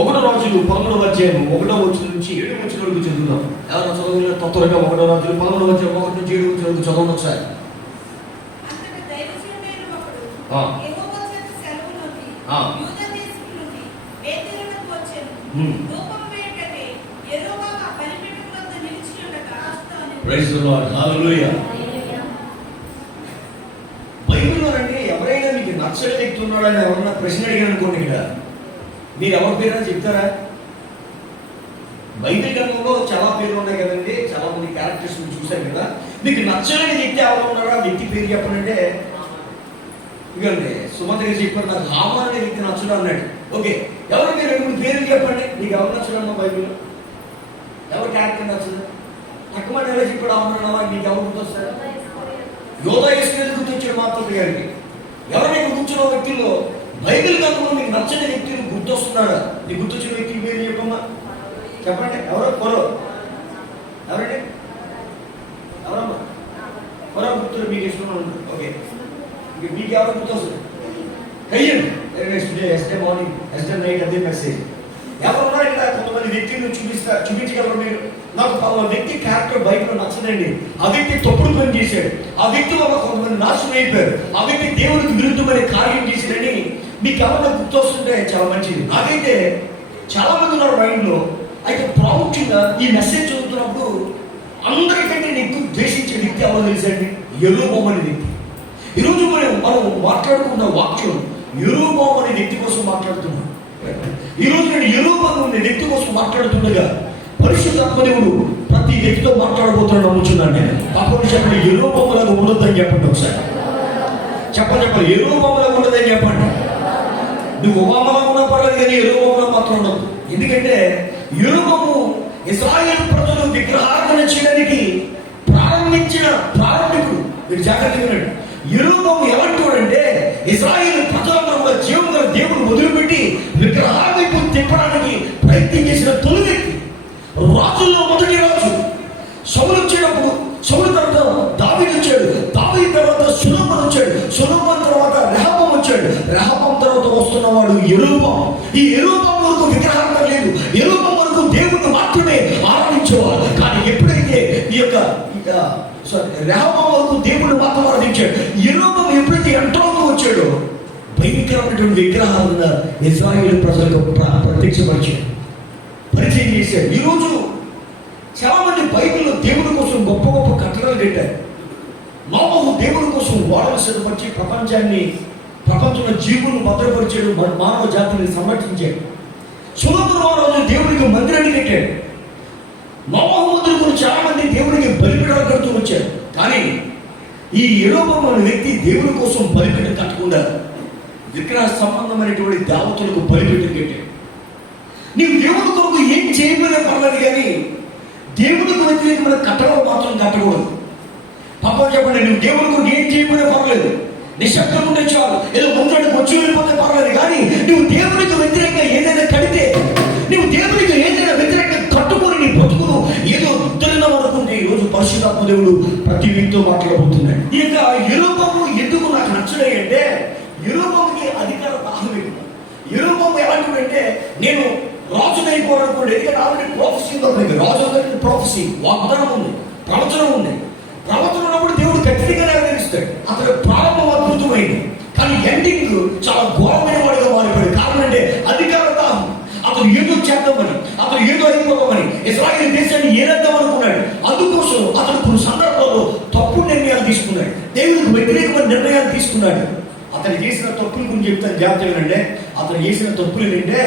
ఒకటో రాజులు 11వ అధ్యాయం 1వ వచనం నుంచి 7వ వచనం వరకు చదువుదాం. ఎవరైనా చదవలేదు త్వరగా ఒకటో రాజులు 11వ అధ్యాయం 1 నుంచి 7వ వచనం వరకు చదవండి ఒకసారి. ప్రైజ్ ది లార్డ్, హల్లెలూయా. బైబిల్లో అంటే ఎవరైనా మీకు నచ్చని వ్యక్తి ఉన్నాడని ఎవరన్నా ప్రశ్న అడిగారు అనుకోండి, ఇక్కడ మీరు ఎవరి పేరైనా చెప్తారా? బైబిల్ గ్రంథంలో చాలా పేర్లు ఉన్నాయి కదండి, చాలా మంది క్యారెక్టర్స్ చూశారు కదా. మీకు నచ్చని వ్యక్తి ఎవరు ఉన్నారో ఆ వ్యక్తి పేరు చెప్పనంటే, ఇకండి సుమంత్రి చెప్పారు నాకు హామాన్ అనే వ్యక్తి నచ్చడం అన్నాడు. ఓకే, ఎవరు మీరు 2 పేర్లు చెప్పండి, మీకు ఎవరు నచ్చడమ్మా బైబిల్లో? ఎవరు క్యారెక్టర్ నచ్చదు? తక్కువ ఎలా చెప్పాడు అమ్మా, మీకు ఎవరు గుర్తొస్తారు? యోధా ఇస్రాయేలు గుర్తొచ్చాడు మాత్రం గారికి. ఎవరైనా కూర్చున్న వ్యక్తుల్లో బైబిల్ గ్రంథంలో మీకు నచ్చని వ్యక్తులు గుర్తొస్తున్నాడా? నీకు గుర్తొచ్చిన వ్యక్తి పేరు చెప్పమ్మా, చెప్పండి. ఎవరో కొరో, ఎవరండి? ఎవరమ్మా కొరో గుర్తు మీకు ఇష్టం ఉంటుంది. ఓకే, మీకు ఎవరు గుర్తొస్తుంది? కయ్యండి. ఎస్డే మార్నింగ్ ఎస్డే నైట్ అదే మెసేజ్. ఎవరున్నారు ఇక్కడ? కొంతమంది వ్యక్తులను చూపించగలరు మీరు. నాకు ఆ వ్యక్తి క్యారెక్టర్ బయటలో నచ్చదండి, ఆ వ్యక్తి తప్పుడు పని చేశాడు, ఆ వ్యక్తి వల్ల కొంతమంది నాశనం అయిపోయారు, ఆ వ్యక్తి దేవుడికి విరుద్ధమైన కార్యం చేశాడని మీకు ఎవరైనా గుర్తొస్తుంటే చాలా మంచిది. నాకైతే చాలా మంది ఉన్నారు మైండ్లో. అయితే ప్రాముఖ్యంగా ఈ మెసేజ్ చదువుతున్నప్పుడు అందరికంటే నేను ఎక్కువ ద్వేషించే వ్యక్తి ఎవరో తెలుసండి? యెరొబోము అనే వ్యక్తి. ఈరోజు మనం మాట్లాడుకున్న వాక్యం యెరొబోము అనే వ్యక్తి కోసం మాట్లాడుతున్నాం. ఈరోజు నేను యెరొబోము అనే వ్యక్తి కోసం మాట్లాడుతుండగా పరిశుద్ధాత్మ దేవుడు ప్రతి వ్యక్తితో మాట్లాడబోతున్నాడు నమ్ముచున్నాను నేను. పక్కన చెప్పండి, యెరొబోములాగా ఉండొద్దని చెప్పండి ఒకసారి. చెప్పండి, యెరొబోములాగా ఉండదని చెప్పండి. నువ్వు ఒబామాలా ఉన్నా పర్లేదు కానీ యెరొబోములా మాత్రం ఉండదు. ఎందుకంటే యెరొబోము ఇశ్రాయేలు ప్రజలు విగ్రహారాధన చేయడానికి ప్రారంభికుడు. మీరు జాగ్రత్తగా వినండి. యెరొబోము ఎలాంటివాడంటే ఇశ్రాయేలు ప్రజలందరూ కూడా జీవం గల దేవుడు వదిలిపెట్టి విగ్రహాల వైపు తిప్పడానికి ప్రయత్నం చేసిన తొలి వ్యక్తి. రాజుల్లో మొదటి రాజు సౌలు వచ్చినప్పుడు, సౌలు తర్వాత దావీదు వచ్చాడు, దావీదు తర్వాత సొలొమోను వచ్చాడు, సొలొమోను తర్వాత రెహబాము వచ్చాడు, రెహబాము తర్వాత వస్తున్నవాడు యెరొబోము. ఈ యెరొబోము వరకు విగ్రహారాధన లేదు, యెరొబోము వరకు దేవుడిని మాత్రమే ఆరాధించేవాడు. కానీ ఎప్పుడైతే రెహబాము వరకు దేవుడిని మాత్రం ఆరాధించాడు, యెరొబోము ఎప్పుడైతే ఎంట్రోకి వచ్చాడో భయంకరమైనటువంటి విగ్రహాలను ఇశ్రాయేలు ప్రజలకు ప్రత్యక్షపరిచాడు, పరిచయం చేశాడు. ఈరోజు చాలా మంది బైబిల్లో దేవుడి కోసం గొప్ప గొప్ప కట్టడాలు కట్టారు. నోవహు దేవుడి కోసం ఓడలు సిద్ధపరిచి ప్రపంచంలో జీవులను భద్రపరిచాడు, మానవ జాతిని సంరక్షించాడు. సొలొమోను రాజు దేవుడికి మందిరాన్ని కట్టాడు. నోవహు మొదలుకొని చాలా మంది దేవుడికి బలిపీఠాలు కడుతూ వచ్చారు. కానీ ఈ యెరొబోము అనే వ్యక్తి దేవుడి కోసం బలిపీఠం కట్టకుండా విగ్రహ సంబంధమైనటువంటి దేవతలకు బలిపీఠం కట్టాడు. నీవు దేవుడి కొరకు ఏం చేయమనే పర్లేదు కానీ దేవుడికి వ్యతిరేకమైన కట్టడం మాత్రం కట్టకూడదు. పాపం చెప్పండి, నువ్వు దేవుడి కొరకు ఏం చేయమనే పర్లేదు, నిశ్శబ్దం ఉంటే చాలు, ఏదో ముందుకు వచ్చి వెళ్ళిపోతే పర్లేదు. కానీ నువ్వు దేవుడికి వ్యతిరేకంగా ఏదైనా కడితే, నువ్వు దేవుడికి ఏదైనా వ్యతిరేకంగా కట్టుకొని నీ బతుకును ఏదో ఉత్తరిద్దాం అనుకుంటే ఈరోజు పరిశుద్ధాత్మ దేవుడు ప్రతి వ్యక్తితో మాట్లాడబోతున్నాడు. ఇక యెరొబోము ఎందుకు నాకు నచ్చలే అంటే, యెరొబోముకి అధికార దాహం ఎక్కువ. యెరొబోము ఎలాంటివంటే, నేను రాజుని అయిపోవాలనుకోండి. ఎందుకంటే ఆల్రెడీ ప్రొఫెసీ ఉంది, రాజు అందరికీ ప్రొఫెసీ, వాగ్దానం ఉంది, ప్రవచనం ఉంది. ప్రవచనం ఉన్నప్పుడు దేవుడు ఖచ్చితంగా నెరవేరుస్తాడు. అతను ప్రారంభం అద్భుతమైంది, కానీ ఎండింగ్ చాలా ఘోరమైన వాడిగా మారిపోయాడు. కారణం అంటే అధికార దాహం. అతను ఏదో చేద్దామని, అతను ఏదో అయిపోదామని, ఇశ్రాయేలు దేశాన్ని ఏదేద్దాం అనుకున్నాడు. అందుకోసం అతను కొన్ని సందర్భాల్లో తప్పుడు నిర్ణయాలు తీసుకున్నాడు, దేవుడికి వ్యతిరేకమైన నిర్ణయాలు తీసుకున్నాడు. అతను చేసిన తప్పుల గురించి చెప్తాను జాగ్రత్తగా. అంటే అతను చేసిన తప్పులు ఏంటంటే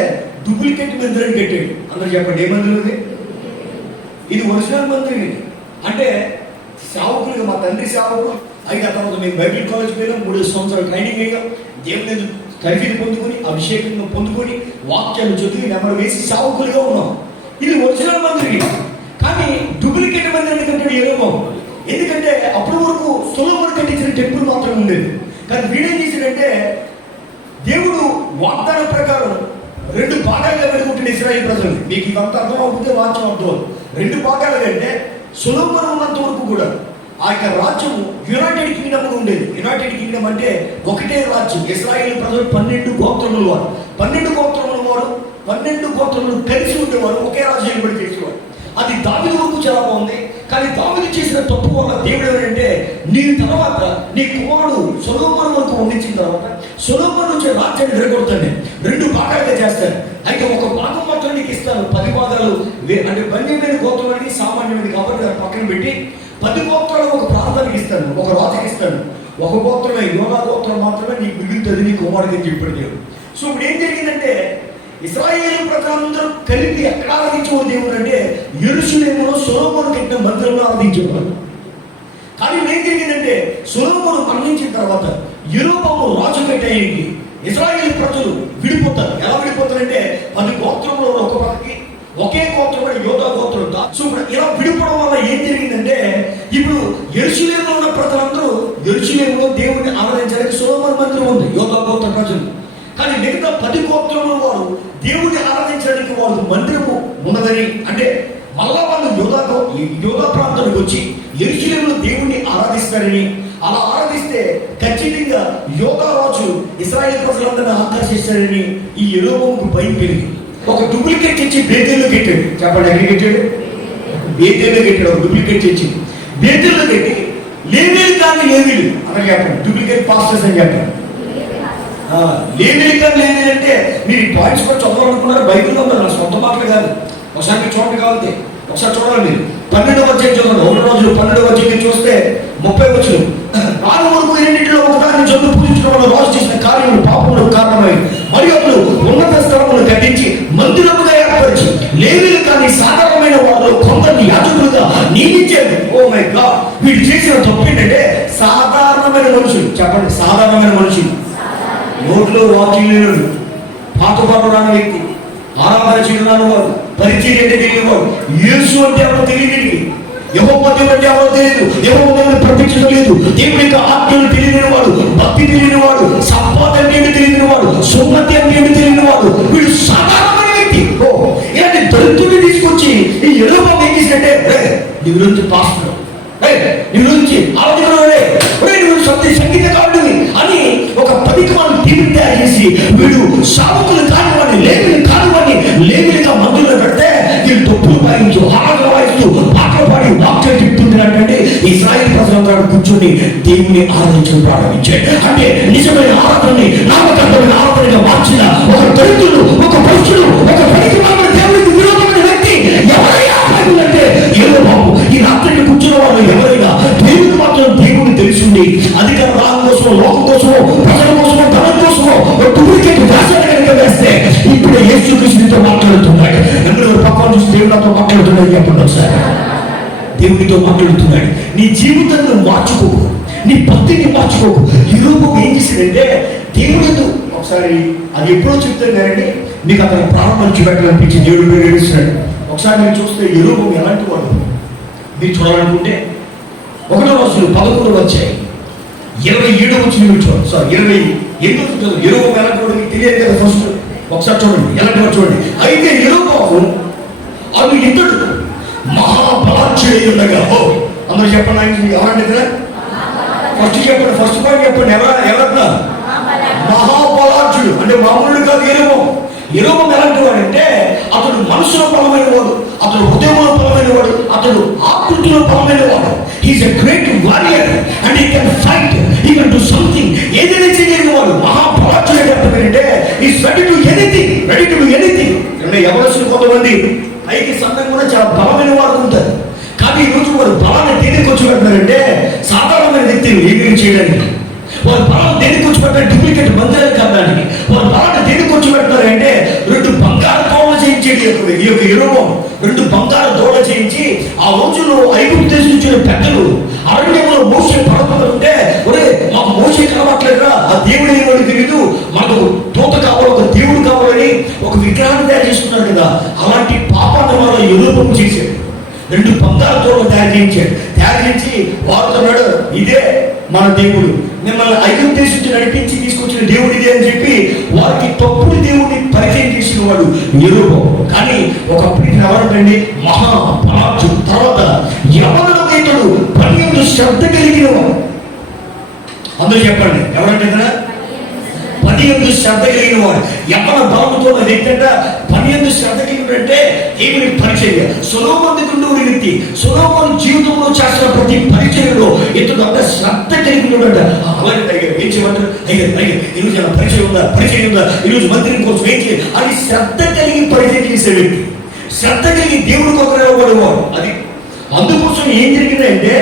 డూప్లికేట్ మందిరాన్ని కట్టాడు. అందరూ చెప్పండి, ఏ మందిరం ఇది? ఇది ఒరిజినల్ మందిరం. ఇది అంటే సేవకులుగా మా తండ్రి సేవకులు అయిన తర్వాత మేము బైబిల్ కాలేజ్ పోయాం, 3 సంవత్సరాలు ట్రైనింగ్ అయ్యాం, దేవుని తరఫీదు పొందుకొని అభిషేకం పొందుకొని వాక్యాలు చదివి నెంబర్ వేసి సేవకులుగా ఉన్నాం. ఇది ఒరిజినల్ మందిరం. కానీ డూప్లికేట్ మందిరాన్ని కట్టాడు యెరొబోము. ఎందుకంటే అప్పటి వరకు సొలొమోను కట్టించిన టెంపుల్ మాత్రం ఉండేది. కానీ వీడేం చేశాడంటే, దేవుడు వాగ్దానం ప్రకారం 2 భాగాలుగా పెట్టుకుంటున్న ఇశ్రాయేలు ప్రజలు. మీకు ఇదంతా అర్థం అవుతుంటే వాక్యం అర్థం. 2 భాగాలుగా అంటే సొలొమోను ఉన్నంత వరకు కూడా ఆ యొక్క రాజ్యం యునైటెడ్ కింగ్డమ్ ఉండేది. యునైటెడ్ కింగ్డమ్ అంటే ఒకటే రాజ్యం. ఇశ్రాయేలు ప్రజలు 12 గోత్రముల వారు. 12 గోత్రముల వారు 12 గోత్రములు కలిసి ఉండేవారు, ఒకే రాజు ఏర్పడి చేసేవారు. అది దావీదు వరకు చాలా బాగుంది. కానీ దావీదు చేసిన తప్పు వల్ల దేవుడు ఏంటంటే, నీ తర్వాత నీ కుమారుడు సొలొమోను వరకు వండించిన తర్వాత సొలొమోను వచ్చే రాజ్యాన్ని విరగొడతాను, 2 భాగాలుగా చేస్తాను. అయితే ఒక భాగం మాత్రం నీకు ఇస్తాను, 10 భాగాలు అంటే బెన్యామీను గోత్రం అనేది సామాన్యమైనది కాబట్టి దాన్ని పక్కన పెట్టి 10 గోత్రాలు ఒక ప్రాంతానికి ఇస్తాను, ఒక రాజుకి ఇస్తాను. ఒక గోత్రమే, యోనా గోత్రం మాత్రమే నీకు మిగులుతుంది నీ కుమారుడికి అని చెప్పాడు దేవుడు. సో ఇప్పుడు ఏం జరిగిందంటే, ఇశ్రాయేలు ప్రజలందరూ కలిపి ఎక్కడ ఆరాధించేవారు దేవుడు అంటే యెరూషలేములో సొలొమోను కట్టిన మందిరంలో ఆరాధించేవారు. కానీ ఏం జరిగిందంటే, సొలొమోను మరణించిన తర్వాత యెరోబాము రాజు కట్టేయండి, ఇశ్రాయేలు ప్రజలు విడిపోతారు. ఎలా విడిపోతారంటే 10 గోత్రంలో ఒక పక్కకి, ఒకే గోత్రమైన యోధా గోత్రం. సో ఇలా విడిపోవడం వల్ల ఏం జరిగిందంటే, ఇప్పుడు యెరూషలేములో ఉన్న ప్రజలందరూ యెరూషలేములో దేవుడిని ఆరాధించడానికి సొలొమోను మందిరం ఉంది, యోధా గోత్ర ప్రజలు. కానీ మిగతా 10 గోత్రముల వారు దేవుడిని ఆరాధించడానికి వాళ్ళకు మందిరము ఉన్నదని, అంటే మళ్ళా వాళ్ళు యోధా ప్రాంతానికి వచ్చి యెరూషలేములో దేవుడిని ఆరాధిస్తారని, అలా ఆరాధిస్తే ఖచ్చితంగా యోధా రాజు ఇశ్రాయేలు ప్రజలందరినీ ఆకర్షిస్తారని ఈ యెరోబోముకు భయం పెరిగింది. ఒక డూప్లికేట్ తెచ్చి బేతేలులో కట్టాడు. చెప్పండి, ఎక్కడ కట్టాడు? బేతేలులో కట్టాడు. ఒక డూప్లికేట్ తెచ్చి బేతేలులో కట్టి లేవీలు కానీ లేవీలు అక్కడ చెప్పండి, డూప్లికేట్ పాస్టర్స్ అని చెప్పండి. లేవీలు కానీ లేవీలు అంటే మీరు పాయింట్స్ కూడా చదవాలనుకున్నారు, బైబిల్లో ఉన్నారు, నా సొంత మాటలు కాదు. ఒకసారి మీరు చూడండి, కావాలి ఒకసారి చూడాలి. మీరు 12వ అధ్యాయం చదవండి. 1 రోజులు 12వ అధ్యాయం చూస్తే 30 వచనం, రాను వరకు రెండింటిలో ఒకదాన్ని చదువు పూజించడం వల్ల రాజు చేసిన కార్యములు పాపములకు కారణమై మరియు అప్పుడు ఉన్నత స్థలములు కట్టించి మందిరముగా ఏర్పరిచి లేవీలు కానీ సాధారణమైన వారు కొందరిని యాజకులుగా నియమించారు. ఓ మై గాడ్, వీడు చేసిన తప్పు ఏంటంటే సాధారణమైన మనుషులు. చెప్పండి, సాధారణమైన మనుషులు, నోట్లో వాక్యం లేనుడు, పాత పాటు రాని వ్యక్తి, ఆరాధన చేయడం వాడు, పరిచయం అంటే తెలియవాడు, యేసు అంటే ఎవరో తెలియదు, యెహోవా దేవుడు అంటే ఎవరో తెలియదు, యెహోవా దేవుని ప్రత్యక్షించలేదు, దేవుని యొక్క ఆజ్ఞలు తెలియని వాడు, భక్తి తెలియని వాడు, సంపాద అంటే తెలియని వాడు, సున్నతి అంటే తెలియని వాడు, వీడు సాధారణమైన వ్యక్తి. ఇలాంటి దళితుడిని తీసుకొచ్చి ఈ యెరోబాము ఏం చేసినట్టే, నీ గురించి పాస్టర్, నీ గురించి ఆలోచన, సంగీతకారుడివి అని ఒక 10 మంది టీవీని తయారు చేసి వీడు సావుకులు కానివాడిని, లేవిని కానివాడిని లేవిగా మందుల్లో పెడితే వీళ్ళు తప్పులు వాయించు, ఆటలు వాయిస్తూ పాటలు పాడి వాక్యం చెప్తుంటే ఇశ్రాయేలు ప్రజలందరూ కూర్చొని దేవుని ఆరాధించడం ప్రారంభించాడు. అంటే నిజమైన ఆరాధనని నామకరణమైన ఆరాధనగా మార్చిన ఒక దళితుడు, ఒక భక్తుడు, ఒక 10 మంది దేవునికి విరోధమైన వ్యక్తి ఎవరైనా అంటే యెరోబాము. ఈ రాత్రికి కూర్చున్న వాళ్ళు ఎవరైనా దేవుడికి మాత్రం దేవుడిని తెలుసుండి అధికార రాగం కోసమో, లోకం కోసమో, ప్రజల కోసమో, ధనం కోసమో డూప్లికేట్ భాషలు కనుక వేస్తే ఇప్పుడు యేసుక్రీస్తుతో మాట్లాడుతున్నాడు. ఎందుకు పక్కన చూసి దేవుడితో మాట్లాడుతున్నాడు చెప్పండి ఒకసారి. దేవుడితో మాట్లాడుతున్నాడు. నీ జీవితాన్ని మార్చుకోకు, నీ భక్తిని మార్చుకోకు. యెరోబాము ఏం చేశాడంటే దేవుడితో ఒకసారి అది ఎప్పుడో చెప్తాను కానీ మీకు అతను ప్రారంభం చూపెట్టాలనిపించి దేవుడు ప్రేరేపిస్తున్నాడు. ఒకసారి మీరు చూస్తే యెరోబాము ఎలాంటి వాడు మీరు చూడాలనుకుంటే 1 రోజులు 11 వచ్చాయి, 27 వచ్చి మీరు చూడండి. సారీ 28 యెరోబాము ఎలాంటి వాడు మీకు తెలియదు కదా. ఫస్ట్ ఒకసారి చూడండి ఎలాంటి వాడు చూడండి. అయితే యెరోబాము అవి ఇద్దరు మహాబలాఢ్యుడై ఉండగా, అందరూ చెప్పండి ఆయన ఎవరండి కదా, ఫస్ట్ చెప్పండి, ఫస్ట్ పాయింట్ చెప్పండి. ఎవరన్నా మహాబలాఢ్యుడు అంటే మామూలు కాదు. యెరోబాము ఎలాంటి వాడు అంటే అతడు మనసులో బలమైన వాడు, అతడు హృదయంలో బలమైన వాడు, అతడు ఆకృతిలో బలమైన వాడు. He's a great warrior and he can fight, he can do something. ఏదైనా చేయగలిగిన వాడు మహాబలాఢ్యుడు అంటే is ready to anything, ready to do anything. ఎవరొచ్చిన కొంతమంది పైకి సంఘం కూడా చాలా బలమైన వాడు ఉంటారు. కానీ ఈరోజు వాడు బలాన్ని దేనికి వచ్చి పెడతారంటే సాధారణమైన వ్యక్తిని ఏమేమి చేయడానికి. వారు బలం దేనికి వచ్చి పెట్టారు, డూప్లికేట్ మందిరాలు కట్టడానికి. వారు బలాన్ని దేనికి వచ్చి పెడతారంటే 2 బంగారు దోళ చేయించేది. ఈ యొక్క యెరోబాము 2 బంగారు దోళ చేయించి ఆ రోజుల్లో ఐగుప్తు దేశం నుంచి పెద్దలు అరణ్యంలో మోషే పడుతుంటే, ఒరే మాకు మోషే కనబట్లేదురా, ఆ దేవుడు ఏమని తెలియదు, మాకు దూత కావాలి, ఒక దేవుడు కావాలని ఒక విగ్రహాన్ని తయారు చేసుకున్నాడు కదా. అలాంటి పాపాన్ని వల్ల యెరోబాము చేశాడు. 2 బంగారు దోళ తయారు చేయించి వాడుతున్నాడు, ఇదే మన దేవుడు, మిమ్మల్ని ఐగుప్తు దేశం నుంచి నడిపించి తీసుకొచ్చిన దేవుడు ఇదే అని చెప్పి వారికి తప్పుడు దేవుడిని పరిచయం చేసిన వాడు యెరోబాము. కానీ ఒకప్పటికి ఎవరంటండి మహాబలాఢ్యుడు. తర్వాత యవనుల ఇతడు 12 శ్రద్ధ కలిగిన వాడు. అందరూ చెప్పండి ఎవరంటే కదా, పని యందు శ్రద్ధ కలిగిన వాడు. యవ్వన బలముతో ఉన్న వ్యక్తి అంట పని యందు శ్రద్ధ కలిగినట్టే దేవుని పరిచర్య. సొలొమోను గుండూరు వ్యక్తి సొలొమోను జీవితంలో చేస్తున్న ప్రతి పరిచర్యలో ఇతడు అంత శ్రద్ధ కలిగి ఉన్నాడంట. అలాగే అయ్యారు ఏం చేయమంటారు, అయ్యారు ఈరోజు అలా పరిచయం ఉందా, ఈరోజు మందిరం కోసం ఏం చేయాలి అని శ్రద్ధ కలిగి పరిచయం చేసే వ్యక్తి, శ్రద్ధ కలిగి దేవుడి కొరకు నిలబడేవాడు. అది అందుకోసం ఏం జరిగిందంటే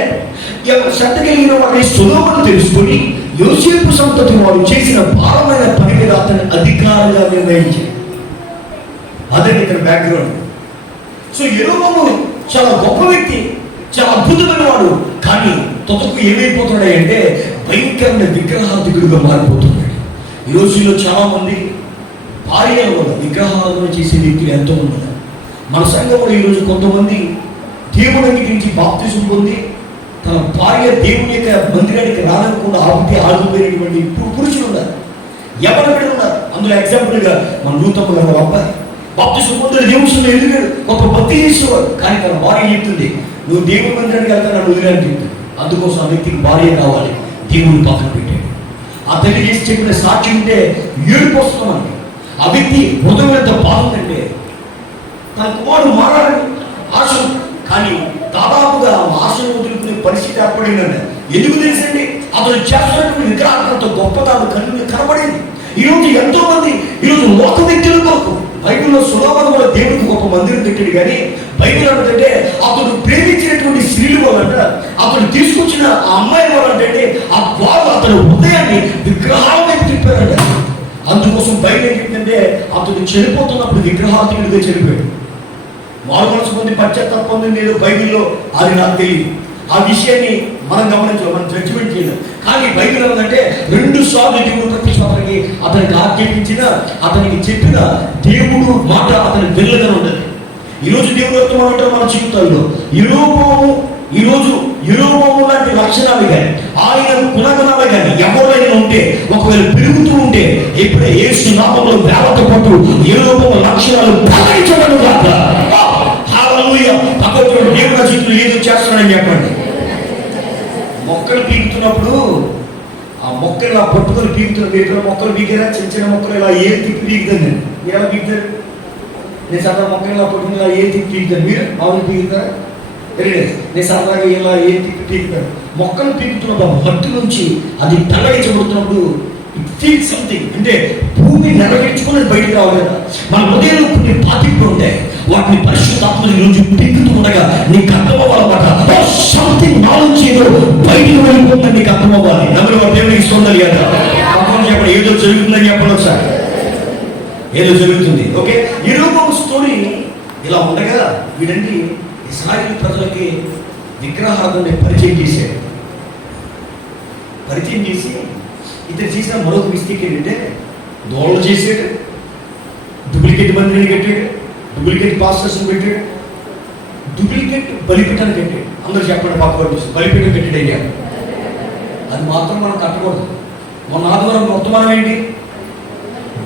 శ్రద్ధ కలిగిన వాడిని సొలొమోను తెలుసుకొని యోసేపు సంతతి వాడు చేసిన భారమైన పని మీద అతని అధికారంగా నిర్ణయించాడు. అదే ఇతని బ్యాక్గ్రౌండ్. సో యెరోబాము చాలా గొప్ప వ్యక్తి, చాలా అద్భుతమైన వాడు. కానీ తొతకు ఏమైపోతున్నాడు అంటే భయంకరమైన విగ్రహాధికుడుగా మారిపోతున్నాడు. ఈ రోజుల్లో చాలా మంది భార్యల వల్ల విగ్రహాలను చేసే వ్యక్తులు ఎంతో ఉన్నారు. మన సంఘంలో ఈరోజు కొంతమంది దేవుని అంగీకరించి బాప్తిజం పొంది తన భార్య దేవుని యొక్క మందిరానికి రానకుండా ఆగిపోయినటువంటి పురుషులు ఉన్నారు, ఎవరు ఉన్నారు. అందులో ఎగ్జాంపుల్గా మన నూతమ్మ గారు అబ్బాయి బాప్తిజం పొందిన దేవుడు ఎదుగాడు, గొప్ప భక్తి చేసేవాడు. కానీ తన భార్య చెప్తుంది నువ్వు దేవుని మందిరానికి వెళ్తా నన్ను వదిలేని చెప్తుంది. అందుకోసం ఆ వ్యక్తికి భార్య కావాలి, దేవుని పక్కన పెట్టాడు. ఆ తల్లి చేసి చెప్పిన సాక్షి ఉంటే ఏడుపు వస్తున్నాను. ఆ వ్యక్తి హృదయం ఎంత బాగుందంటే తన కుమారుడు మారాలని ఆశ, కానీ దాదాపుగా ఆశను వదులుకునే పరిస్థితి ఏర్పడిందండి. ఎందుకు తెలుసండి, అతను చేస్తున్నటువంటి విగ్రహాలతో గొప్పతనం కన్ను కనబడింది. ఈరోజు ఎంతో మంది ఈరోజు లోక వ్యక్తుల కొరకు బైబిల్లో సొలొమోను కూడా దేవుడికి గొప్ప మందిరం కట్టాడు. కానీ బైబిల్ అంటే అతడు ప్రేమించినటువంటి స్త్రీలు వాళ్ళంట, అతడు తీసుకొచ్చిన ఆ అమ్మాయి వాళ్ళంటే ఆ వాళ్ళు అతని హృదయాన్ని విగ్రహాల వైపు తిప్పారంట. అందుకోసం బైబిల్ ఏంటంటే అతడు చనిపోతున్నప్పుడు విగ్రహాధికుడిగా చనిపోయాడు. మారు మనసు పొంది పశ్చాత్తాపం పొందింది ఏదో బైబిల్లో, అది నాకు తెలియదు. ఆ విషయాన్ని మనం గమనించాలి, మనం జడ్జిమెంట్ చేయలేం. కానీ బైబిల్ ఏమంటే 2 సార్లు దేవుడు ప్రత్యక్షానికి అతనికి ఆజ్ఞాపించిన, అతనికి చెప్పిన దేవుడు మాట అతని వెళ్ళదని ఉండదు. ఈరోజు దేవుడు వస్తున్నామంటారు మన జీవితాల్లో. యెరోబాము లాంటి లక్షణాలు కానీ ఆయన గుణగణాలు కానీ ఎవరైనా ఉంటే, ఒకవేళ పెరుగుతూ ఉంటే ఎప్పుడే యేసు నామములో వేలతో పాటు యెరోబాము లక్షణాలు పాటించడం కాక పక్కన దేవుడు జీవితంలో ఏదో చేస్తున్నాడని చెప్పండి. మొక్కలు పీకుతున్నప్పుడు ఆ మొక్కలు ఇలా పట్టుకొని పీకుతున్న మీరు మొక్కలు పీకారా, చిన్న చిన్న మొక్కలు ఇలా ఏ తిప్పి పీకుతుంది. మీరు ఎలా పీకుతారు? నేను సరదా మొక్కలు ఇలా పట్టుకుని ఇలా ఏ తిప్పి పీకుతాను, మీరు మామూలు పీకుతారా? నేను సరదాగా ఇలా ఏ తిప్పి పీకుతాను. మొక్కలు పీకుతున్నప్పుడు ఆ మట్టి నుంచి అది తల్లగించబడుతున్నప్పుడు ఇట్ ఫీల్ సంథింగ్, అంటే భూమి నెరవేర్చుకుని బయటకు రావాలి కదా. మన హృదయంలో కొన్ని పాతింపులు ఉంటాయి, వాటిని పరిశుద్ధాత్మ ఈరోజు పీకుతూ ఉండగా నీకు అర్థమవ్వాలన్నమాట. సంథింగ్ నాలెడ్జ్ ఏదో బయటకు వెళ్ళిపోతుందని నీకు అర్థమవ్వాలి. నమ్మలు వారి దేవునికి ఇస్తుంది కదా. చెప్పండి ఏదో జరుగుతుందని చెప్పండి ఒకసారి. ఏదో జరుగుతుంది. ఓకే, యెరోబాము స్టోరీ ఇలా ఉండగా వీడండి ఇశ్రాయేలు ప్రజలకి విగ్రహాలను పరిచయం చేశాడు. పరిచయం చేసి ఇతను చేసిన మరొక మిస్టేక్ ఏంటంటే దోళలు చేసాడు, డూప్లికేట్ మందిరాన్ని కట్టాడు, డూప్లికేట్ పాస్టర్స్ని పెట్టాడు, డూప్లికేట్ బలిపీఠాన్ని కట్టాడు. అందరూ చెప్పండి పక్క బలిపీఠం కట్టాడు అయ్యా. అది మాత్రం మనం కట్టకూడదు. మొన్న ఆదివారం వర్తమానం ఏంటి?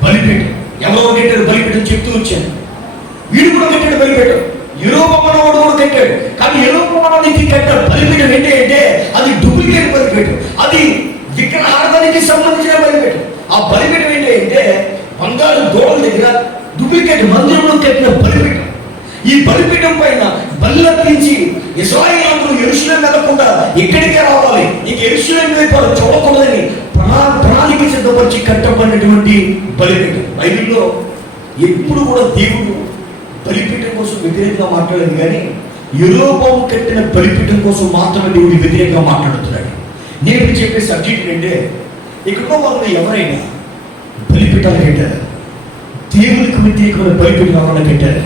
బలిపీఠం. ఎవరో కట్టాడు బలిపీఠం చెప్తూ వచ్చాను. వీడు కూడా కట్టాడు బలిపీఠం. యెరోబాము కూడా కట్టాడు. కానీ యెరోబాముకి కట్టిన బలిపీఠం ఏంటి అంటే అది డూప్లికేట్ బలిపీఠం, అది విగ్రహారాధనకి సంబంధించిన బలిపీఠం. ఆ బలిపీఠం ఏంటి అంటే బంగారు గోడల దగ్గర డూప్లికేట్ మందిరంలో కట్టిన బలిపీఠం. ఈ బలిపీఠం పైన బలి అర్పించి ఇశ్రాయేలీయులు యెరూషలేము వెళ్ళకుండా ఇక్కడికే రావాలి, ఇక యెరూషలేము వైపు చూడకూడదని ప్రణాళిక సిద్ధపరిచి కట్టబడినటువంటి బలిపీఠం. బైబిల్లో ఎప్పుడు కూడా దేవుడు బలిపీఠం కోసం వ్యతిరేకంగా మాట్లాడలేదు, కానీ యెరోబాము కట్టిన బలిపీఠం కోసం మాత్రమే దేవుడు వ్యతిరేకంగా మాట్లాడుతున్నాడు. నేను చెప్పే సబ్జెక్ట్ ఏంటంటే ఇక్కడ వాళ్ళు ఎవరైనా బలిపీఠాలు కట్టారు, దేవునికి వ్యతిరేకమైన బలిపీఠం ఎవరైనా కట్టారు.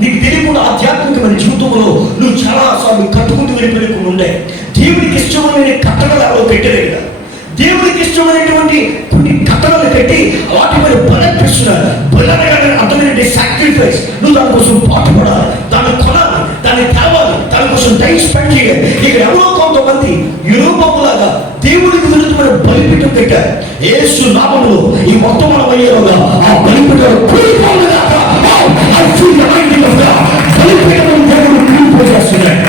నీకు తెలియకుండా ఆధ్యాత్మికమైన జీవితంలో నువ్వు చాలాసార్లు కట్టుకుంటూ వెళ్ళిపోయి ఉండే దేవునికి ఇష్టమైన కట్టడలు ఎవరో పెట్టారు కదా. దేవునికి ఇష్టమైనటువంటి కొన్ని కట్టడలు కట్టి వాటి మీద బలపిస్తున్నారు. బలమైన అర్థమైన సాక్రిఫైస్. నువ్వు దానికోసం పాటుపడాలి, దాన్ని కొనాలి, దాన్ని తేవాలి, దానికోసం టైం స్పెండ్ చేయాలి. ఇక్కడ ఎవరో కొంతమంది యెరోబాములాగా దేవుడికి విరుద్ధమైన బలిపీఠం పెట్టారు. యేసు నామములో ఈ వర్తమానం అయ్యేలోగా ఆ బలిపీఠం కూలిపోయేస్తున్నాడు.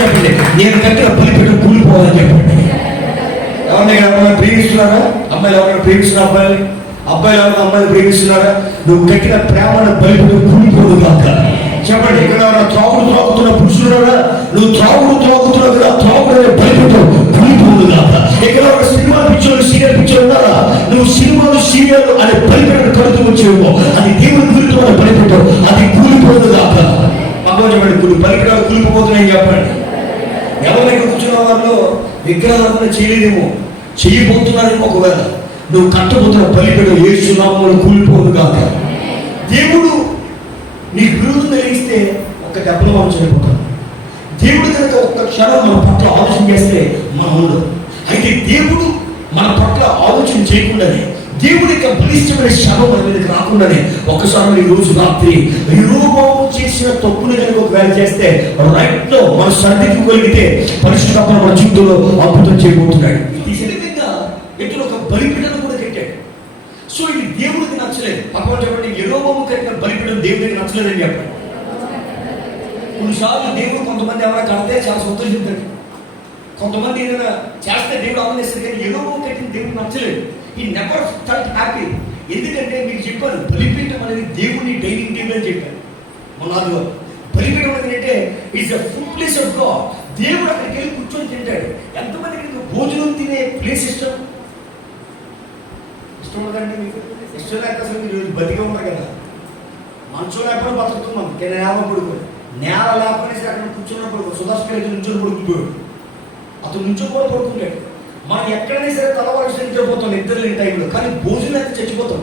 చెప్పండి, నేను కట్టిన బలిపీఠం కూలిపోవాలని చెప్పండి. ఎవరైనా ప్రేమిస్తున్నారా? అమ్మాయిలు ఎవరైనా ప్రేమిస్తున్న అబ్బాయిలు అమ్మాయిని ప్రేమిస్తున్నారా? నువ్వు కట్టిన ప్రేమను బయటకు కూలిపోదు కాక. చెప్పండి, ఇక్కడ త్రాగుడు త్రాగుతున్న పురుషులారా, నువ్వు త్రాగుతున్నావు కదా, త్రాగుడు బయటకు కూలిపోదు కాక. ఇక్కడ ఒక సినిమా పిక్చర్లు, సీరియల్ పిక్చర్ ఉన్నారా, నువ్వు సినిమాలు సీరియల్ అని బయటకు కడుతూ వచ్చేమో అది దేవుని గురితో బయటకు అది కూలిపోదు కాక. భగవాన్ చెప్పండి, బలిపీఠాలు కూలిపోతున్నాయని చెప్పండి. ఎవరైనా కూర్చున్న వాళ్ళు విగ్రహాలను చేయలేదేమో, చేయబోతున్నారేమో. ఒకవేళ నువ్వు కట్టబోతున్న బలిపీఠం యేసు నామములో కూలిపోదు కాక. దేవుడు నీకు విరోధం కలిగిస్తే ఒక్క దెబ్బలో మనం చనిపోతాం. దేవుడు కనుక ఒక్క క్షణం మన పట్ల ఆలోచన చేస్తే మనం ఉండదు. అయితే దేవుడు మన పట్ల ఆలోచన చేయకుండానే, దేవుడి యొక్క బలిష్టమైన శ్రమ మన మీదకి రాకుండానే ఒక్కసారి ఈ రోజు రాత్రి యెరొబోము చేసిన తప్పుని కనుక ఒకవేళ చేస్తే రైట్ లో మన సరిదిద్దుకోగలిగితే పరిశుద్ధాత్మ మన జీవితంలో అద్భుతం చేయబోతున్నాడు. ఇది విధంగా ఇతను ఒక బలిపీఠను కూడా కట్టాడు. సో ఇది దేవుడికి నచ్చలేదు. భగవాన్ చెప్పండి, యెరొబోము కట్టిన బలిపీఠం దేవుడికి నచ్చలేదని చెప్పండి. కొన్నిసార్లు దేవుడు కొంతమంది ఎవరైనా కడితే చాలా సంతోషిస్తారు, కొంతమంది ఏదైనా చేస్తే దేవుడు ఆనందిస్తారు. కానీ యెరొబోము కట్టిన దేవుడికి నచ్చలేదు. ఈ నెవర్ ఫెల్ట్ హ్యాపీ. ఎందుకంటే మీకు చెప్పాను, బలిపీఠం అనేది దేవుని డైనింగ్ టేబుల్ అని చెప్పాను మన ఆదివారం. బలిపీఠం అనేది అంటే it's the food place of God. దేవుడు అక్కడికి వెళ్ళి కూర్చొని తింటాడు. ఎంతమందికి భోజనం తినే ప్లేస్ ఇష్టం ఉండదండి? మీకు ఇష్టం లేక అసలు మీరు బతిగా ఉన్నారు కదా. మంచం లేకపోతే బతుకుతున్నాం, కానీ నేల పడుకోడు. నేల లేకపోతే అక్కడ కూర్చున్నప్పుడు సుధాస్కర్ నుంచొని పడుకుపోయాడు, అతను నుంచొని కూడా పడుకుంటాడు. మనం ఎక్కడైనా సరే తలవారు చనిపోతాం నిద్ర లేని టైంలో, కానీ భోజనం అయితే చచ్చిపోతాం.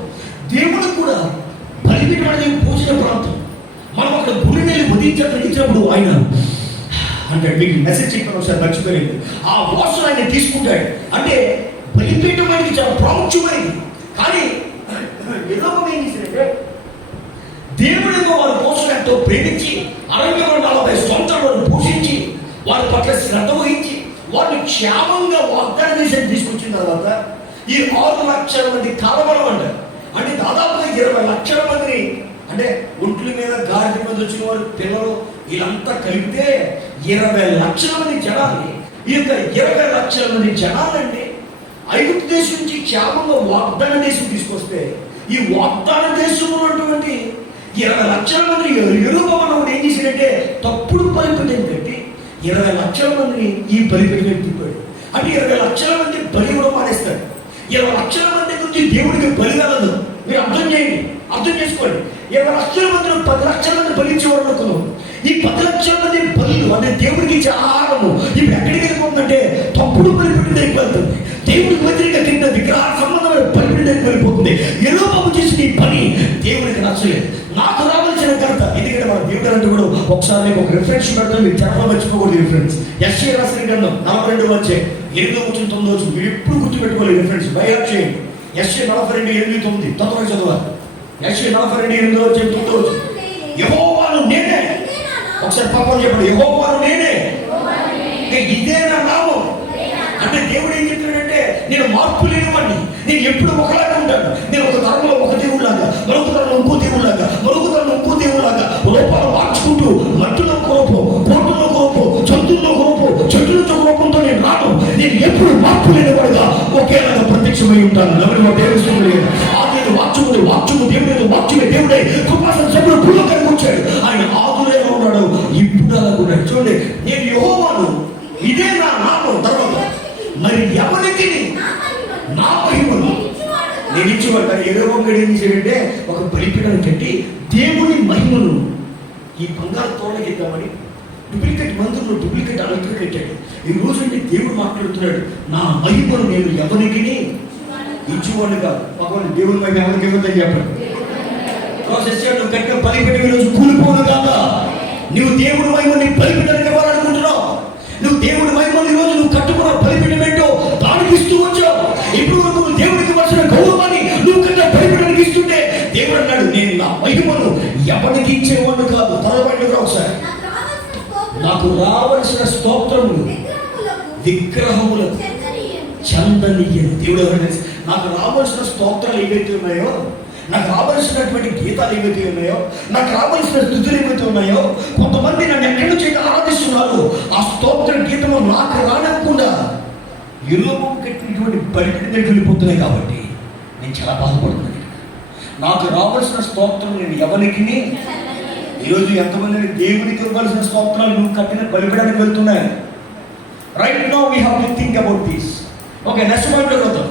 దేవుడు కూడా బలిపీఠం అనేది భోజన ప్రాంతం. మనం అక్కడ గుడి వెళ్ళి ఉదయించినప్పుడు ఆయన అంటే మీకు మెసేజ్ చెప్పాను ఒకసారి మర్చిపోయింది, ఆ వాసన ఆయన తీసుకుంటాడు. అంటే బలిపీఠం అనేది చాలా ప్రాముఖ్యమైనది. కానీ యెరొబోము ఏం చేశారంటే, దేవుడేమో వారి కోసం ఎంతో ప్రేమించి 60-40 సంవత్సరాలు వారిని పోషించి వారి పట్ల శ్రద్ధ వహించి వారిని క్షేమంగా వాగ్దాన దేశాన్ని తీసుకొచ్చిన తర్వాత ఈ 6 లక్షల మంది కలవడం అంటారు. అంటే దాదాపుగా 20 లక్షల మందిని, అంటే ఒంట్ల మీద గాడి మీద వచ్చిన వారు పిల్లలు వీళ్ళంతా కలిపితే 20 లక్షల మంది జనాన్ని, ఈ యొక్క 20 లక్షల మంది జనాలండి ఐగుప్తు దేశం నుంచి క్షేమంగా వాగ్దాన దేశం తీసుకొస్తే, ఈ వాగ్దాన దేశంలో ఉన్నటువంటి 20 లక్షల మంది యెరొబోము ఏం చేశాడంటే తప్పుడు బలిపీఠం కట్టి 20 లక్షల మందిని ఈ బలిపీఠం తిప్పాడు. అంటే 20 లక్షల మంది బలి కూడా మానేస్తాడు. 20 లక్షల మంది నుంచి దేవుడికి బలి వెళ్ళదు. మీరు అర్థం చేయండి, అర్థం చేసుకోండి. 20 లక్షల మందిలో 10 లక్షల మంది బలిచ్చేవాడు అనుకున్నాం. ఈ 10 లక్షల మంది బలులు అంటే దేవుడికి ఇచ్చే ఆహారము ఇప్పుడు ఎక్కడికి వెళ్ళిపోతుందంటే తప్పుడు బలిపీఠం దగ్గరికి వెళ్తుంది. దేవుడికి వ్యతిరేకంగా తిన్న విగ్రహ సంబంధమైన బలిపీఠం దగ్గరికి వెళ్ళిపోతుంది. యెరొబోము చేసిన ఈ పని దేవుడికి నచ్చలేదు. నాకు రావాల్సిన ఘనత, ఎందుకంటే మన దేవుడు అంటే కూడా ఒకసారి ఒక రిఫరెన్స్ పెడతాం, మీరు చెప్పడం మర్చిపోకూడదు. రిఫరెన్స్ యెషయా రాసిన గ్రంథం 42:8-9 మీరు ఎప్పుడు గుర్తుపెట్టుకోవాలి. రిఫరెన్స్ బైహార్ట్ చేయండి. యెషయా 42:8-9 తొందరగా చదవాలి. యెషయా 42:8-9 యెహోవాను నేనే. ఒకసారి పాపం చెప్పండి, యెహోవాను నేనే, ఇదే నా నామం. అంటే దేవుడు ఏం చెప్తున్నాడంటే నేను మార్పు లేనివాడిని, నేను ఎప్పుడు ఒకలాగా ఉంటాను. నేను ఒక తరంలో ఒక దేవుడిలాగా, మరొక తరంలో ఇంకో దేవుడిలాగా, మరొక తరంలో ఇంకో దేవుడిలాగా రూపాలు మార్చుకుంటూ మట్టిలో కోపం, కోటలో కోపం, జంతువుల్లో కోపం, చెట్లతో కోపంతో నేను రాను. నేను ఎప్పుడు మార్పు లేనివాడుగా ఒకేలాగా ప్రత్యక్షమై ఉంటాను. ఎవరిలో దేవుడు ఆదిలో వాక్యము దేవుడు, వాక్యమే దేవుడే కృపాసన సభ్యుడు భూలోకానికి వచ్చాడు. ఆయన ఆదులే ఉన్నాడు, ఇప్పుడు అలా ఉన్నాడు. చూడండి, నేను యెహోవాను, ఇదే నా నామం. తర్వాత మరి ఎవరికి నా మహిమను నేను ఇచ్చేవాడు. కానీ యెరొబోము ఏం చేశాడంటే ఒక బలిపీఠాన్ని కట్టి దేవుని మహిమను ఈ బంగారు తోటకి ఇద్దామని డూప్లికేట్ మందులు, డూప్లికేట్ అలంకరణ కట్టాడు. ఈ రోజు అంటే దేవుడు మాట్లాడుతున్నాడు, నా మహిమను నేను ఎవరికి ఇచ్చేవాడు కాదు. భగవాన్ దేవుని మహిమ ఎవరికి ఇవ్వద్దని చెప్పాడు. నువ్వు కట్టిన బలిపీఠం ఈరోజు కూలిపోను కాదా? నువ్వు దేవుడి మహిమని బలిపీఠానికి ఇవ్వాలనుకుంటున్నావు. నువ్వు దేవుడి మహిమని ఈరోజు నువ్వు కట్టుకున్న బలిపీఠం ఏంటో దానికి ఇస్తూ వచ్చావు. ఇప్పుడు నువ్వు దేవుడికి వచ్చిన గౌరవాన్ని నువ్వు కట్టిన బలిపీఠానికి ఇస్తుంటే దేవుడు అన్నాడు, నేను నా మహిమను ఎవరికి ఇచ్చేవాడు కాదు. తలపండి ఒకసారి, నాకు రావలసిన స్తోత్రములు విగ్రహములకు చందనీయను. దేవుడు ఎవరైనా నాకు రావాల్సిన స్తోత్రాలు ఏవైతే ఉన్నాయో, నాకు రావాల్సినటువంటి గీతాలు ఏవైతే ఉన్నాయో, నాకు రావాల్సిన స్థుతులు ఏవైతే ఉన్నాయో, కొంతమంది నన్ను ఎక్కడి నుంచి ఆరాధిస్తున్నారు. ఆ స్తోత్ర గీతము నాకు రానకుండా యెరొబోము కట్టినటువంటి బలిపీఠం దగ్గరికి వెళ్ళిపోతున్నాయి. కాబట్టి నేను చాలా బాధపడుతున్నాను. నాకు రావాల్సిన స్తోత్రం నేను ఎవరికి. ఈరోజు ఎంతమంది దేవునికి ఇవ్వాల్సిన స్తోత్రాలు నువ్వు కట్టిన బలిపడానికి వెళ్తున్నాయి. Right now we have to think about this. Okay, next పాయింట్లోకి వద్దాం.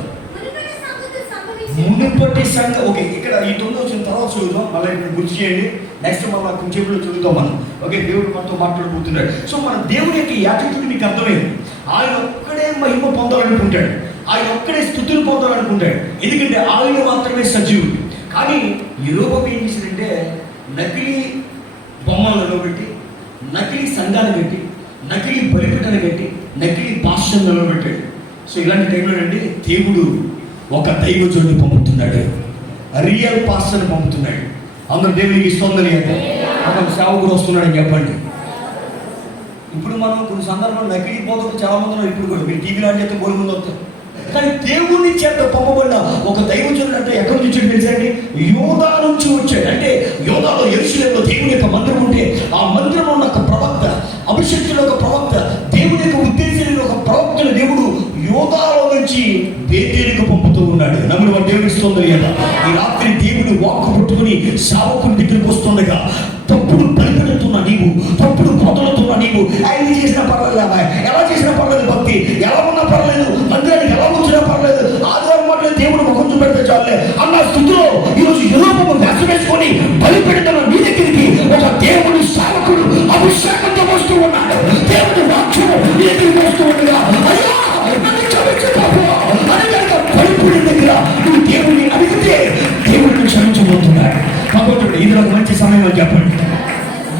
మునుపటి సంఘం. ఓకే, ఇక్కడ ఈ 9 వచ్చిన తర్వాత చదువుదాం. మళ్ళీ ఇక్కడ గుర్తు చేయండి. నెక్స్ట్ మళ్ళీ కొంచెంలో చదువుతాం మనం. ఓకే, దేవుడు మనతో మాట్లాడుకుంటున్నాడు. సో మన దేవుని యొక్క యాటిట్యూడ్ మీకు అర్థమైంది. ఆయన ఒక్కడే మహిమ పొందాలనుకుంటాడు, ఆయన ఒక్కడే స్తుతులు పొందాలనుకుంటాడు. ఎందుకంటే ఆయన మాత్రమే సజీవుడు. కానీ యెరొబెము ఏం చేశాడంటే నకిలీ బొమ్మలను పెట్టి, నకిలీ సంఘాన్ని పెట్టి, నకిలీ బలిపీఠాన్ని పెట్టి, నకిలీ పాస్టర్లను పెట్టాడు. సో ఇలాంటి టైంలో అండి దేవుడు ఒక దైవజనుడిని పంపుతున్నాడు, రియల్ పాస్టర్ని పంపుతున్నాడు. అందరూ దేవునికి ఇస్తుందని ఒక సేవకుడు వస్తున్నాడని చెప్పండి. ఇప్పుడు మనం కొన్ని సందర్భాలు నకిలీ బోధకులు చాలా మంది ఉన్నారు. ఇప్పుడు కూడా మీరు టీవీలో అని చెప్తే బోలు ముందు వస్తారు. కానీ దేవుని చేత పంపబడిన ఒక దైవజనుడు అంటే ఎక్కడి నుంచి వచ్చాడు తెలుసండి? యోధా నుంచి వచ్చాడు. అంటే యోధాలో యెరూషలేములో దేవుని యొక్క మందిరం ఉంటే ఆ మందిరంలో ఉన్న ఒక ప్రవక్త, అభిషేకుల ఒక ప్రవక్త, దేవుని యొక్క ఉద్దేశంలో ఒక ప్రవక్తను దేవుడు యోధాలో నుంచి బేతేలుకు పంపుతూ ఉన్నాడు. నమ్ముడు వాడు దేవుని ఇస్తుంది కదా. ఈ రాత్రి దేవుడు వాక్కు పట్టుకుని సేవకుని దగ్గరికి వస్తుండగా తప్పుడు బలిపెడుతున్నా నీవు, తప్పుడు పొదలుతున్నా నీవు, ఆయన చేసిన పర్లేదు, ఎలా చేసినా పర్లేదు, భక్తి ఎలా ఉన్నా పర్లేదు, మందిరానికి ఎలా వచ్చినా పర్లేదు, ఆదివారం మాటలు దేవుడు ముఖం చూపెడితే చాలే అన్న స్థితిలో ఈరోజు యెరొబెము వేషం వేసుకొని బలిపెడుతున్న నీ దగ్గరికి ఒక దేవుని సేవకుడు అభిషేకంతో వస్తూ ఉన్నాడు. దేవుని వాక్యము నీ దగ్గరికి వస్తూ ఉండగా అయ్యా బలిపడి దగ్గర నువ్వు దేవుని అడిగితే దేవుడిని క్షమించబోతున్నాడు. కాబట్టి ఇది ఒక మంచి సమయం అని చెప్పండి.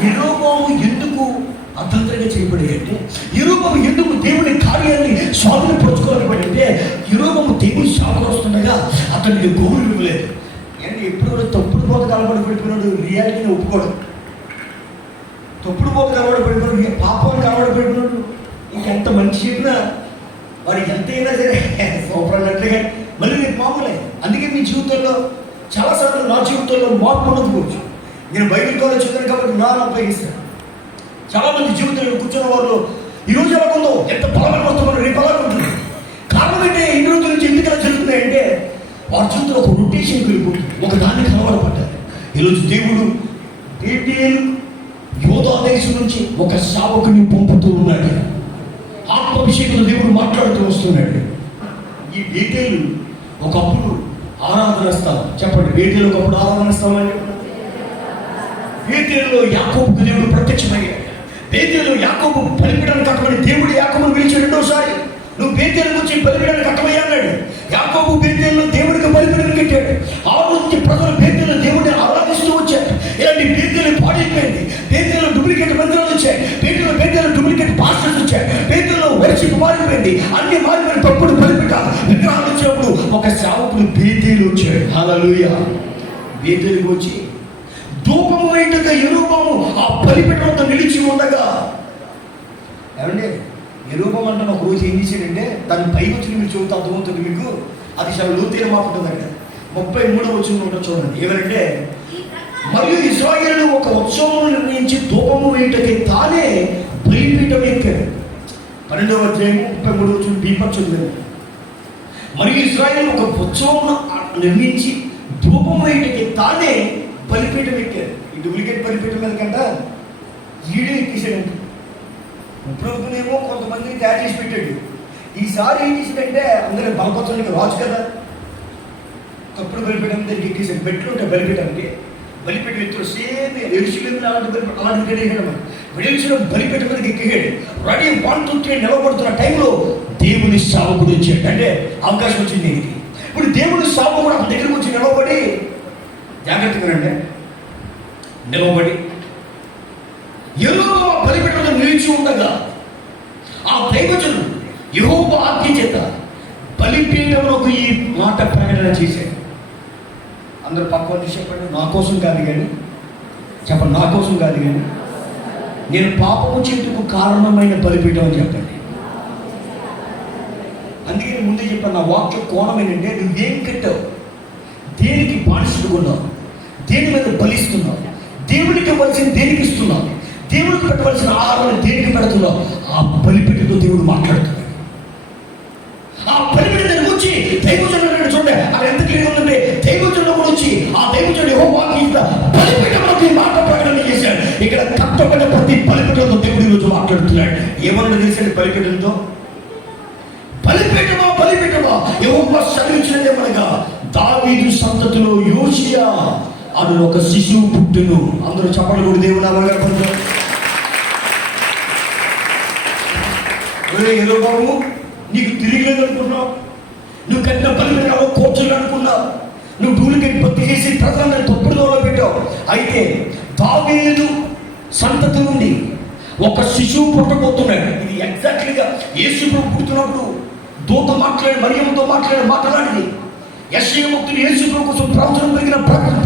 యెరొబెము ఎందుకు అతంత్రంగా చేయబడి అంటే, యెరొబెము ఎందుకు దేవుని కార్యాన్ని స్వాధీనపరచుకోవాలని అంటే, యెరొబెము దేవుని సేవకు వస్తుండగా అతనికి గౌరవం ఇవ్వలేదు. అంటే ఎప్పుడు కూడా తప్పుడు బోధ కలబడి పెట్టుకున్నాడు, రియాలిటీని ఒప్పుకోడు. తప్పుడు బోధ కలబడి పెట్టుకున్నాడు, పాపాన్ని కలబడి పెట్టుకున్నాడు. ఇంకెంత మంచి చెప్పినా వాడికి ఎంతైనా సరే సూపర్ అన్నట్లుగా మళ్ళీ రేపు మామూలే. అందుకే మీ జీవితంలో చాలాసార్లు నా జీవితంలో మార్పు ఉండకపోవచ్చు. నేను బైబిల్ కాలేజ్ చదివాను కాబట్టి నా ఉపయోగిస్తాను. చాలామంది జీవితంలో కూర్చున్న వాళ్ళు ఈరోజు ఎలా ఉందో, ఎంత బలమైన వస్తున్నారు, రేపు ఎలా ఉంటుంది. కారణం ఏంటంటే ఇన్ని రోజుల నుంచి ఎందుకు ఎలా జరుగుతున్నాయంటే వారి జీవితంలో ఒక రొటేషన్ వెళ్ళిపోతుంది, ఒక దాన్ని కలవడపడ్డారు. ఈరోజు దేవుడు బేతేలు యోధా దేశం నుంచి ఒక సేవకుని పంపుతూ ఉన్నాడు. ఆత్మాభిషేకంలో దేవుడు మాట్లాడుతూ వస్తున్నాడు. ఈ బేతేలు ఒకప్పుడు ఆరాధన స్థలం. చెప్పండి, బేతేలు ఒకప్పుడు ఆరాధన స్థలం అని చెప్పండి. బేతేలులో యాకోబుకు దేవుడు ప్రత్యక్షమయ్యాడు. బేతేలు యాకోబు బలిపీఠాన్ని కట్టమని దేవుడు యాకోబును పిలిచి రెండోసారి నువ్వు బేతేలుకు వచ్చి బలిపీఠాన్ని కట్టమయ్యాడు. యాకోబు బేతేలులో దేవుడికి బలిపీఠాన్ని కట్టాడు. ఆ రోజు ప్రజలు బేతేలు దేవుడిని ఆరాధిస్తూ వచ్చారు. ఇలాంటి బేతేలు పాడైపోయింది. బేతేలు డూప్లికేట్ మందిరాలు వచ్చాయి. బేతేలు డూప్లికేట్ పాస్టర్స్ వచ్చాయి. బేతేలులో వర్షిప్ మారిపోయింది. అన్ని మారిపోయిన తప్పుడు బలిపీఠ విగ్రహాలు వచ్చినప్పుడు ఒక సేవకుడు బేతేలు వచ్చాడు. హల్లెలూయా. బేతేలుకు వచ్చి ధూపము వేయటంగా యెరొబెము ఆ బలిపీఠంతో నిలిచి ఉండగా, ఏమండి యెరొబెము అంటే ఒక రోజు ఏం చేశాడంటే దాన్ని పైకి వచ్చి మీరు చూస్తే అర్థమవుతుంది మీకు. అది చాలా లోతైన మాట ఉంటుంది. అక్కడ 33వ వచనం ఉంటుంది చూడండి. ఏమంటే మరియు ఇశ్రాయేలు ఒక ఉత్సవం నిర్ణయించి ధూపము వేయటకి తానే బలిపీఠం ఎక్కాడు. 12వ అధ్యాయం 33వ వచనం దీపచ్చుంది. మరియు ఇశ్రాయేలు ఒక ఉత్సవం నిర్ణయించి ధూపం వేయటకి తానే బలిపీఠం ఎక్కారు. ఈ డూప్లికేట్ బలిపీఠం మీద కంట ఈడే ఎక్కేసాడంట. ఇప్పుడునేమో కొంతమందిని తయారు చేసి పెట్టాడు. ఈసారి ఏం చేసాడంటే అందరూ బలపరచడానికి రాజు కదా, తప్పుడు బలిపీఠం దగ్గరికి ఎక్కేసాడు. పెట్లు ఉంటాయి బలిపీఠానికి. బలిపీఠం ఎత్తుడు సేమ్ ఎరుచులేదు అలాంటి బలిపీఠం అలాంటి గడియాడు. విడిచిన బలిపీఠం మీదకి ఎక్కాడు. రెడీ 1 2 3 నిలబడుతున్న టైంలో దేవుని సేవకుడు వచ్చాడు. అంటే అవకాశం వచ్చింది దీనికి. ఇప్పుడు దేవుని సేవకుడు ఆ దగ్గరికి వచ్చి నిలబడి, జాగ్రత్తగా రండి, నిలబడి యెరొబెము బలిపీఠంలో నిలిచి ఉండగా ఆ దైవజనుడు యెహోవా ఆజ్ఞ చేత బలిపీఠంలోకి ఈ మాట ప్రకటన చేశాడు. అందరూ పక్కన చెప్పండి, నా కోసం కాదు కానీ, చెప్పండి, నా కోసం కాదు కానీ నేను పాపము చేతుకు కారణమైన బలిపీఠం అని చెప్పండి. అందుకే ముందే చెప్పాను, నా వాక్య కోణం ఏంటంటే నువ్వేం కట్టావు, దేనికి బానిసడుకున్నావు, దేని మీద బలిస్తున్నావు, దేవునికి ఇవ్వాల్సిన దేనికి ఇస్తున్నావు, దేవుడికి పెట్టవలసిన ఆహారాన్ని దేనికి పెడుతున్నావు, ఆ బలిపీఠంతో దేవుడు మాట్లాడుతున్నాడు. ఆ బలిపీఠం దగ్గర వచ్చి దైవజనుడు చూడండి, అది ఎంత క్లియర్ ఉందంటే దైవజనుడు కూడా వచ్చి ఆ ఆ దైవజనుడు యెహోవా బలిపీఠంలోకి ఈ మాట ప్రకటన చేశాడు. ఇక్కడ కట్టబడ్డ ప్రతి బలిపీఠంతో దేవుడు ఈరోజు మాట్లాడుతున్నాడు. ఏమన్నా తెలిసాడు? బలిపీఠంతో బలిపీఠమా యెహోవా సెలవిచ్చినదేమనగా దావీదు సంతతిలో యోషియా అను ఒక శిశువు పుట్టును. అందరూ చెప్పండి కూడా దేవుడు నామమున. యెరొబాము నీకు తిరిగిలేదు అనుకున్నావు, నువ్వు కట్టిన బలిపీఠంలో కోర్చులు అనుకున్నావు, నువ్వు డూప్లికేట్ భక్తి చేసి ప్రజలను తప్పుడు పెట్టావు. అయితే దావీదు సంతతి నుండి ఒక శిశువు పుట్టబోతున్నాడు. ఇది ఎగ్జాక్ట్లీగా యేసు పుడుతున్నప్పుడు దూత మరియమ్మతో మాట్లాడినది. యెషయా భక్తుడు యేసు కోసం ప్రవచనం పెరిగిన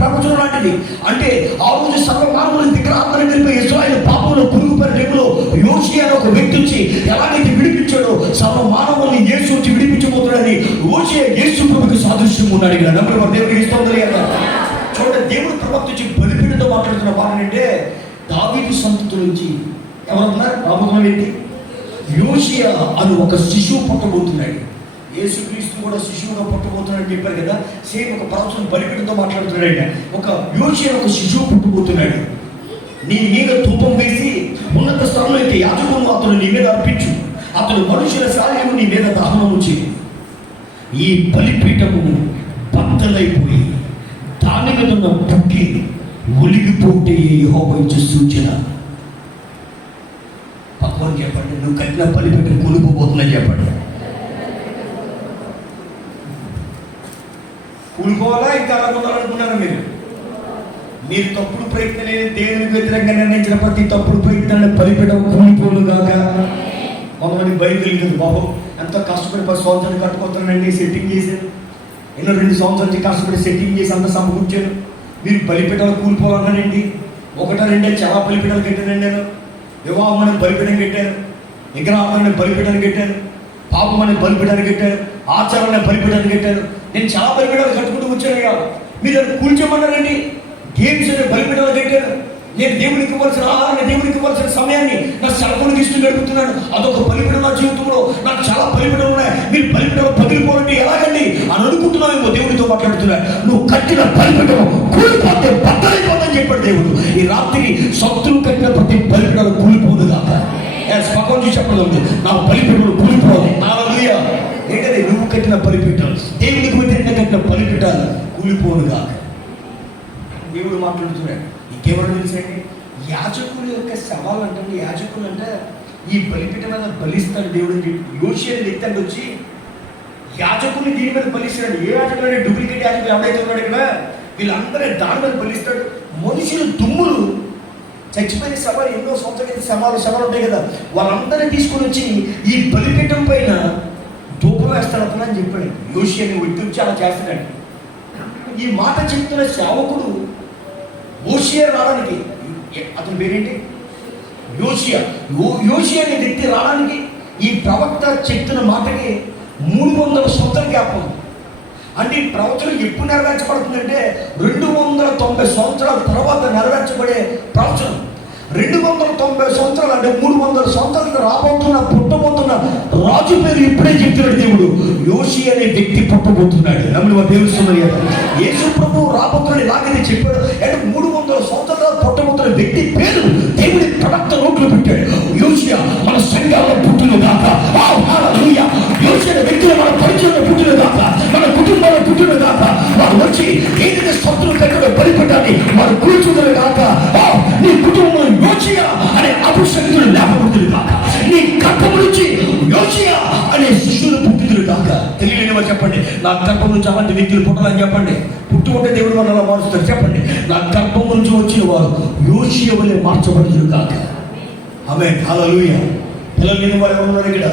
ప్రవచనం లాంటిది. అంటే ఆ రోజు సర్వమానవుల విగ్రహాలను నిలిపి ఇశ్రాయేలు పాపంలో కురుగుపడిన టైంలో యోషియా అనే ఒక వ్యక్తి వచ్చి ఎలాగైతే విడిపించాడో సర్వమానవుల్ని యేసు వచ్చి విడిపించబోతున్నాడని యోషియా యేసు ప్రభుకి సాదృశ్యం ఉన్నాడు. ఇక్కడ నమ్మకం దేవుడికి ఇష్టం కదా. చూడండి, దేవుడు ప్రవక్త వచ్చి బలిపీఠంతో మాట్లాడుతున్న మాట అంటే దావీదు సంతతి నుంచి ఎవరున్నారు? రాబోతున్న వ్యక్తి యోషియా అని ఒక శిశువు పుట్టబోతున్నాడు. యేసుక్రీస్తు కూడా శిశువుగా పుట్టబోతున్నాడు చెప్పారు కదా. సేమ్ ఒక ప్రవచనం బలిపీఠంతో మాట్లాడుతున్నాడు. ఒక యోషియా ఒక శిశువు పుట్టబోతున్నాడు. నీ మీద ధూపం వేసి ఉన్నత స్థలంలో అయితే యాజకుడు అతను నీ మీద అర్పించు, అతను మనుషుల సాయము నీ మీద దహనము చేయి. ఈ బలిపీఠము బద్దలైపోయి దాని మీద ఉన్న బుక్కి ఒలిగిపోతే యెహోవా ఇచ్చే సూచన. పక్కన చెప్పండి, నువ్వు కట్టిన బలిపీఠం కూలిపోతున్నా చెప్పండి. కూలిపోవాలా ఇంకా అనుకున్నారా? మీరు తప్పుడు ప్రయత్నం దేవునికి వ్యతిరేకంగా నిర్ణయించిన ప్రతి తప్పుడు ప్రయత్నాన్ని బలిపీఠం కూలిపోను కాక. కొంతమంది బయలుదేరి కదా, బాబు ఎంతో కష్టపడి 10 సంవత్సరాలు కట్టుకోతున్నానండి, సెట్టింగ్ చేశాను, ఎన్నో 2 సంవత్సరాల నుంచి కష్టపడి సెట్టింగ్ చేసి అంతా సమకూర్చాను, మీరు బలిపీఠాలు కూలిపోవాలన్నానండి. 1 2 చాలా బలిపీఠాలు కట్టానండి. నేను వివాహం బలిపీఠం కట్టాను, విగ్రహాన్ని బలిపీఠాన్ని కట్టాను, పాపం అనే బలిపీఠాన్ని కట్టాను, ఆచారాన్ని బలిపీఠాన్ని కట్టాను. నేను చాలా బలిపీఠాలు కట్టుకుంటూ వచ్చాను కాదు. మీరు అది కూల్చోమన్నారండి. గేమ్స్ అనే బలిపీఠాలు కట్టాను. నేను దేవునికి ఇవ్వాల్సిన ఆహారాన్ని, దేవునికి ఇవ్వాల్సిన సమయాన్ని నా సెలవునికి ఇష్టం గడుపుతున్నాను. అదొక బలిపీఠం నా జీవితంలో. నాకు చాలా బలిపీఠాలు ఉన్నాయి. మీరు బలిపీఠాలు పగిలిపోవాలంటే ఎలాగండి అని అనుకుంటున్నావేమో. దేవుడితో మాట్లాడుతున్నాడు. నువ్వు కట్టిన బలిపీఠం కూలిపోతే బద్దలైపోతుందని చెప్పాడు దేవుడు. ఈ రాత్రి శత్రువు కట్టిన ప్రతి బలిపీఠాలు కూలిపోదు కాక. పక్కన చూసి చెప్పడం, నా బలిపీఠాలు కూలిపోవాలి. హల్లెలూయా. ఏంటది? నువ్వు కట్టిన బలిపీఠాలు, దేవునికి వ్యతిరేకంగా కట్టిన బలిపీఠాలు కూలిపోను కాక. దేవుడు మాట్లాడుతున్నాడు. ఇంకేమన్నా తెలుసండి? యాజకుల యొక్క సవాలు అంటే, యాజకులు అంటే ఈ బలిపీఠం మీద బలిస్తాడు దేవుడు అని చెప్పి యోషియా వ్యక్తి వచ్చి యాజకుల్ని దీని మీద బలిస్తాడు. ఏ యాజకులు అంటే డూప్లికేట్ యాజకులు ఎవడైతే ఉన్నాడు ఇక్కడ, వీళ్ళందరూ దాని మీద బలిస్తాడు. మనుషులు దుమ్ములు చచ్చిపోయిన సవాలు ఎన్నో సంవత్సరాలు సవాలు ఉంటాయి కదా, వాళ్ళందరినీ తీసుకొని వచ్చి ఈ బలిపీఠం పైన ధూపం వేస్తాడు అతను అని చెప్పాడు. యోషియాని వ్యక్తి వచ్చి అలా చేస్తున్నాడు. ఈ మాట చెప్తున్న సేవకుడు యోషియా రావడానికి, అతని పేరేంటి? యోషియా అనే వ్యక్తి రావడానికి ఈ ప్రవక్త చెప్తున్న మాటకి 300 సంవత్సరాల గ్యాప్ ఉంది. అంటే ఈ ప్రవచనం ఎప్పుడు నెరవేర్చబడుతుందంటే 290 సంవత్సరాల తర్వాత నెరవేర్చబడే ప్రవచనం. 290 సంవత్సరాలు అంటే 300 సంవత్సరాలు పుట్టబోతున్న రాజు పేరు ఇప్పుడే చెప్తున్నాడు దేవుడు. యోషియా అనే వ్యక్తి పుట్టబోతున్నాడు. నమ్ముడు దేవుస్తున్నారు కదా. యేసు ప్రభు రాబోతున్నాడు ఇలాగైతే చెప్పాడు. అంటే 300 సంవత్సరాలు పుట్టబోతున్న వ్యక్తి పేరు దేవుడి ప్రవక్త నోట్లో పెట్టాడు. యోషియా మన సంఘాల్లో పుట్టిన దాకా, యోషియా అనే వ్యక్తులు మన పరిచయంలో పుట్టిన దాకా, మన కుటుంబంలో పుట్టిన దాకా, వారు వచ్చి ఏదైతే శత్రువు కట్టిన బలిపీఠాన్ని వారు కూర్చుంటారు కాక. నీ కుటుంబంలో యోషియా అనే అభిషక్తులు లేపబడుతుంది కాక. నీ గర్భం నుంచి యోషియా అనే శిష్యులు పుట్టిదురు కాక. తెలియలేని వారు చెప్పండి, నా గర్భం నుంచి అలాంటి వ్యక్తులు పుట్టాలని చెప్పండి. పుట్టుకుంటే దేవుడు వాళ్ళు అలా మారుస్తారు. చెప్పండి, నా గర్భం నుంచి వచ్చిన వారు యోషియా వలె మార్చబడుతురు కాక. ఆమేన్. హల్లెలూయా. పిల్లలు లేని వారు ఎవరున్నారు ఇక్కడ?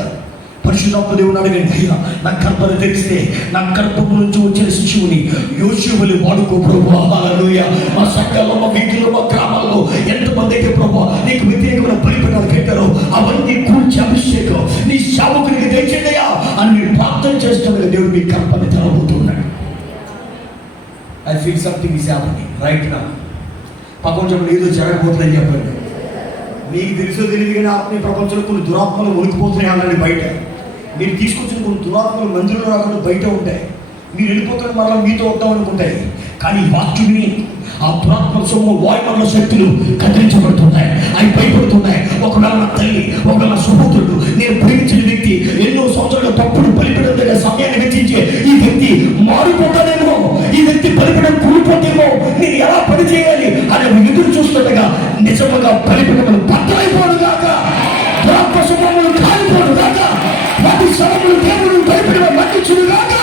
పరిశుద్ధాత్మ దేవుడు అడగండి, అయ్యా నా గర్భం తెలిస్తే నా గర్భం నుంచి వచ్చిన శిశువుని యోషియా వలె వాడుకో ప్రభువా. హల్లెలూయా. మా సంఘాల్లో, మా వీధుల్లో, మా గ్రామాల్లో ఎంతమంది అయితే ప్రభువా నీకు వ్యతిరేకమైన బలిపీఠాలు కట్టారో అవన్నీ కూల్చి అభిషేకం నీ సేవకునికి తెచ్చిందయ్యా అని మీరు ప్రార్థన చేస్తున్నారు. దేవుడు మీ గర్భాన్ని తెరవబోతున్నాడు. I feel something is happening right now. ప్రపంచంలో ఏదో జరగబోతుందని చెప్పండి. మీకు తెలుసో తెలియదు కానీ ఆత్మీయ ప్రపంచంలో కొన్ని దురాత్మలు ఉనికిపోతున్నాయి అన్నాడు బయట. మీరు తీసుకొచ్చిన కొన్ని దురాత్మలు మందిరంలో రాకుండా బయట ఉంటాయి. మీరు వెళ్ళిపోతున్న మరలా మీతో వద్దాం అనుకుంటాయి. కానీ వాక్యుని ఆ దురాత్మ సమూహం వాయుమండల శక్తులు కదిలించబడుతున్నాయి, అవి భయపడుతున్నాయి. ఒకవేళ నా తల్లి, ఒకవేళ నా సహోదరుడు, నేను ప్రేమించిన వ్యక్తి ఎన్నో సంవత్సరాల తప్పుడు బలిపీఠం దగ్గర సమయాన్ని వెచ్చించే ఈ వ్యక్తి మారిపోతాడేమో, ఈ వ్యక్తి బలిపీఠం కూలిపోతేమో, నేను ఎలా పని చేయాలి అని ఎదురు చూస్తుండగా నిజంగా బలిపీఠములు బద్దలైపోను గాక, దురాత్మ సమూహములు కాలిపోను గాక, వాటి శ్రమలు దేవుడు బలిపీఠం మట్టించును గాక.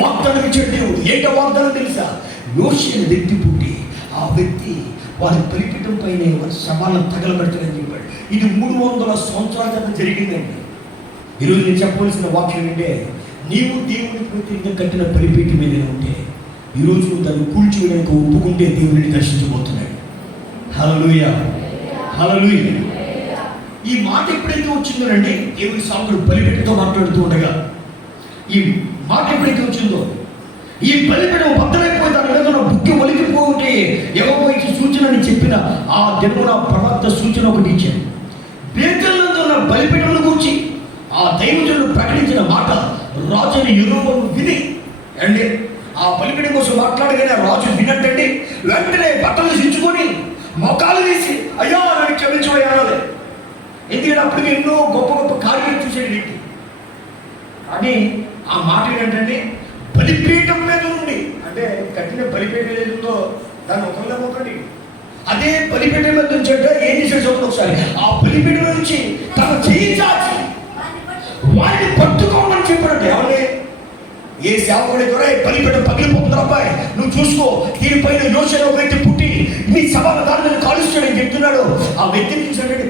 వాగ్దానం ఇచ్చాడు దేవుడు. ఏంటో వాగ్దానం తెలుసా? యోషియా వ్యక్తి పుట్టి ఆ వ్యక్తి వారి బలిపీఠం పైన వారి శవాలను తగలబెడతాడని చెప్పాడు. ఇది 300 సంవత్సరాల క్రితం జరిగిందండి. ఈరోజు నేను చెప్పవలసిన వాక్యం ఏంటంటే, నీవు దేవుని ప్రతిగా కట్టిన బలిపీఠం మీద ఉంటే ఈరోజు నువ్వు దాన్ని కూల్చివేయడానికి ఒప్పుకుంటే దేవుడిని దర్శించబోతున్నాడు. హల్లెలూయా, హల్లెలూయా. ఈ మాట ఎప్పుడైతే వచ్చిందోనండి, దేవుని సాకుడు బలిపీఠంతో మాట్లాడుతూ ఉండగా ఈ మాట ఎప్పుడైతే వచ్చిందో, ఈ బలిపీఠం బద్దలైపోయి దాని మీద ఉన్న బుక్కి ఒలికిపోతే యెహోవా ఇచ్చి సూచన అని చెప్పిన ఆ దేవుని ప్రవక్త సూచన ఒకటి ఇచ్చాడు. బేతేలులో ఉన్న బలిపీఠముల గురించి ఆ దైవజనుడు ప్రకటించిన మాట రాజుని యెరొబోము విని అండి ఆ బలిపీఠం కోసం మాట్లాడగానే రాజు వినట్టండి వెంటనే బట్టలు దించుకొని మోకాలు వేసి అయ్యా నన్ను క్షమించమయ్యాలి. ఎందుకంటే అప్పటికి ఎన్నో గొప్ప గొప్ప కార్యాలు చూసాడు వ్యక్తి. కానీ ఆ మాట ఏంటంటే బలిపీఠం మీద ఉంది అంటే కట్టిన బలిపీఠం ఏదో దాన్ని ఒకరికండి అదే బలిపీఠం మీద నుంచి అంటే ఏం చేశాడు చూడండి ఒకసారి. ఆ బలిపీఠం నుంచి తన చెయ్యి చాచి వారిని పట్టుకోమని చెప్పాడు. ఎవరి ఏ సేవకుడి ద్వారా బలిపీఠం పగిలిపోతుంది అబ్బాయి, నువ్వు చూసుకో, దీనిపైన యోషియా వ్యక్తి పుట్టి నీ సభల దాని మీద కాలుస్తాడని చెప్తున్నాడు. ఆ వ్యక్తిని చూసాడంటే